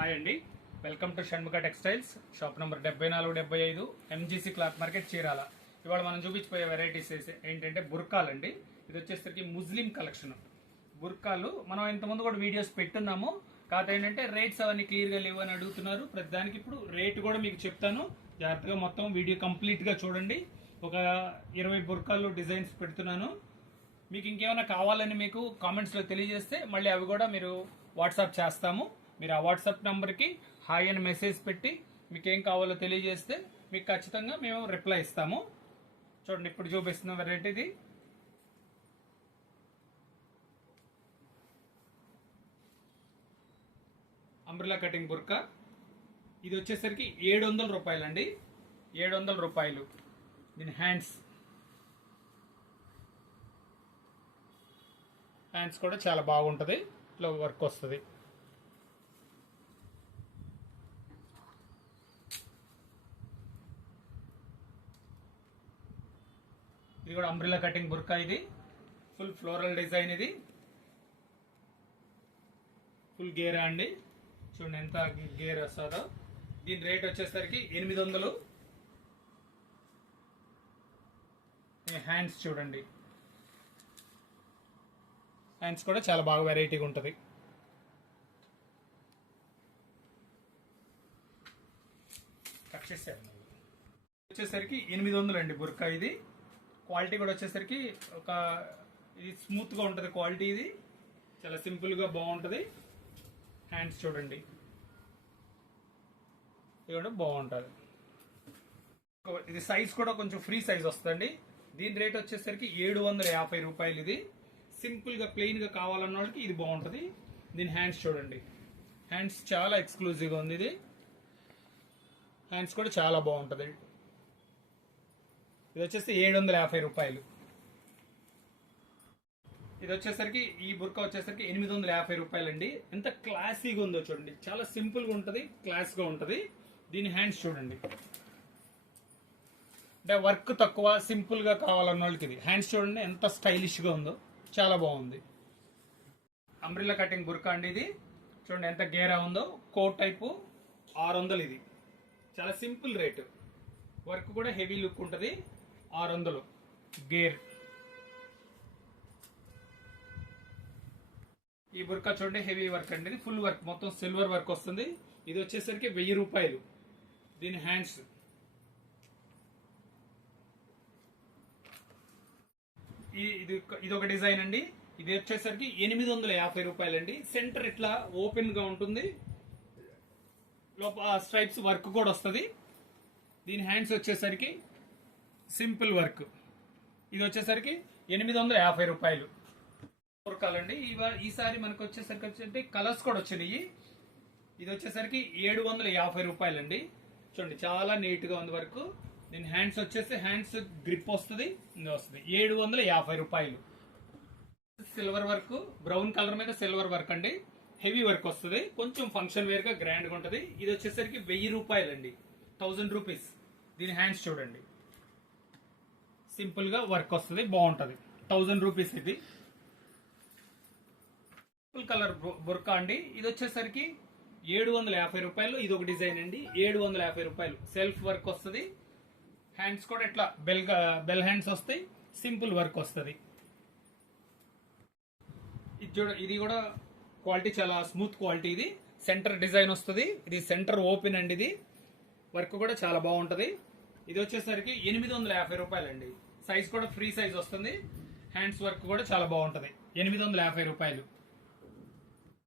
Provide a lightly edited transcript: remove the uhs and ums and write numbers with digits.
Hi అండి, welcome to Shanmukha textiles. Shop number 7475 MGC cloth market Chirala. ఇవాళ మనం చూపించిపోయే వెరైటీస్ ఏంటంటే బుర్కాలు అండి. ఇది వచ్చేసరికి ముస్లిం కలెక్షన్ బుర్కాలు. మనం ఇంతకుముందు కూడా వీడియోస్ పెట్టున్నాము, కాకపోతే ఏంటంటే రేట్స్ అవన్నీ క్లియర్గా లేవు అని అడుగుతున్నారు. ప్రతిదానికి ఇప్పుడు రేట్ కూడా మీకు చెప్తాను, జాగ్రత్తగా మొత్తం వీడియో కంప్లీట్గా చూడండి. ఒక 20 బుర్కాలు డిజైన్స్ పెడుతున్నాను. మీకు ఇంకేమైనా కావాలని మీకు కామెంట్స్లో తెలియజేస్తే మళ్ళీ అవి కూడా మీరు వాట్సాప్ చేస్తాము. మీరు ఆ వాట్సాప్ నెంబర్కి హాయ్ అని మెసేజ్ పెట్టి మీకు ఏం కావాలో తెలియజేస్తే మీకు ఖచ్చితంగా మేము రిప్లై ఇస్తాము. చూడండి, ఇప్పుడు చూపిస్తున్న వెరైటీది అంబ్రెలా కటింగ్ బుర్కా. ఇది వచ్చేసరికి 700 రూపాయలు అండి, 700 రూపాయలు. దీని హ్యాండ్స్ కూడా చాలా బాగుంటుంది, ఇట్లా వర్క్ వస్తుంది. ఇది కూడా అంబ్రెలా కటింగ్ బుర్కా. ఇది ఫుల్ ఫ్లోరల్ డిజైన్, ఇది ఫుల్ గేరా అండి. చూడండి ఎంత గేర్ వస్తుందో. దీని రేట్ వచ్చేసరికి 800. హ్యాండ్స్ చూడండి, హ్యాండ్స్ కూడా చాలా బాగా వెరైటీగా ఉంటుంది. కట్ చేసారు. వచ్చేసరికి 800 అండి బుర్కా. ఇది క్వాలిటీ కూడా వచ్చేసరికి ఇది స్మూత్గా ఉంటుంది క్వాలిటీ. ఇది చాలా సింపుల్గా బాగుంటుంది. హ్యాండ్స్ చూడండి, ఇది కూడా బాగుంటుంది. ఇది సైజ్ కూడా కొంచెం ఫ్రీ సైజ్ వస్తుందండి. దీని రేట్ వచ్చేసరికి 750 రూపాయలు. ఇది సింపుల్గా ప్లెయిన్గా కావాలన్న వాళ్ళకి ఇది బాగుంటుంది. దీని హ్యాండ్స్ చూడండి, హ్యాండ్స్ చాలా ఎక్స్క్లూజివ్గా ఉంది. ఇది హ్యాండ్స్ కూడా చాలా బాగుంటుంది. ఇది వచ్చేసి 750 రూపాయలు. ఇది వచ్చేసరికి ఈ బుర్కా వచ్చేసరికి 850 రూపాయలు అండి. ఎంత క్లాసీగా ఉందో చూడండి, చాలా సింపుల్గా ఉంటుంది, క్లాస్గా ఉంటుంది. దీని హ్యాండ్స్ చూడండి, అంటే వర్క్ తక్కువ సింపుల్గా కావాలన్న వాళ్ళకి ఇది హ్యాండ్స్ చూడండి ఎంత స్టైలిష్గా ఉందో, చాలా బాగుంది. అంబ్రెలా కటింగ్ బుర్కా అండి. ఇది చూడండి ఎంత గేరా ఉందో, కోట్ టైపు 600. ఇది చాలా సింపుల్ రేటు, వర్క్ కూడా హెవీ లుక్ ఉంటుంది. 600 గేర్. ఈ బుర్కా చూడండి హెవీ వర్క్ అండి. ఇది ఫుల్ వర్క్, మొత్తం సిల్వర్ వర్క్ వస్తుంది. ఇది వచ్చేసరికి 1000 రూపాయలు. దీని హ్యాండ్స్ ఇది ఒక డిజైన్ అండి. ఇది వచ్చేసరికి 850 రూపాయలు అండి. సెంటర్ ఇట్లా ఓపెన్ గా ఉంటుంది, లోపల స్ట్రైప్స్ వర్క్ కూడా వస్తుంది. దీని హ్యాండ్స్ వచ్చేసరికి సింపుల్ వర్క్. ఇది వచ్చేసరికి 850 రూపాయలు బుర్కాలండి. ఈసారి మనకు వచ్చేసరికి కలర్స్ కూడా వచ్చినాయి. ఇది వచ్చేసరికి 750 రూపాయలు అండి. చూడండి చాలా నీట్ గా ఉంది వర్క్. దీని హ్యాండ్స్ వచ్చేసి హ్యాండ్స్ గ్రిప్ వస్తుంది, 750 రూపాయలు. సిల్వర్ వర్క్, బ్రౌన్ కలర్ మీద సిల్వర్ వర్క్ అండి. హెవీ వర్క్ వస్తుంది, కొంచెం ఫంక్షన్ వేర్ గా గ్రాండ్ గా ఉంటుంది. ఇది వచ్చేసరికి 1000 రూపాయలు అండి, 1000 రూపీస్. దీని హ్యాండ్స్ చూడండి, సింపుల్ గా వర్క్ వస్తుంది, బాగుంటది. 1000 రూపీస్. ఇది ఫుల్ కలర్ బుర్కా అండి. ఇది వచ్చేసరికి 750 రూపాయలు. ఇది ఒక డిజైన్ అండి, 750 రూపాయలు. సెల్ఫ్ వర్క్ వస్తుంది, హ్యాండ్స్ కూడా ఇట్లా బెల్ హ్యాండ్స్ వస్తాయి, సింపుల్ వర్క్ వస్తుంది. ఇది కూడా క్వాలిటీ చాలా స్మూత్ క్వాలిటీ. ఇది సెంటర్ డిజైన్ వస్తుంది, ఇది సెంటర్ ఓపెన్ అండి. ఇది వర్క్ కూడా చాలా బాగుంటది. ఇది వచ్చేసరికి 850 రూపాయలు అండి. సైజ్ కూడా ఫ్రీ సైజ్ వస్తుంది. హ్యాండ్స్ వర్క్ కూడా చాలా బాగుంటది, 850 రూపాయలు.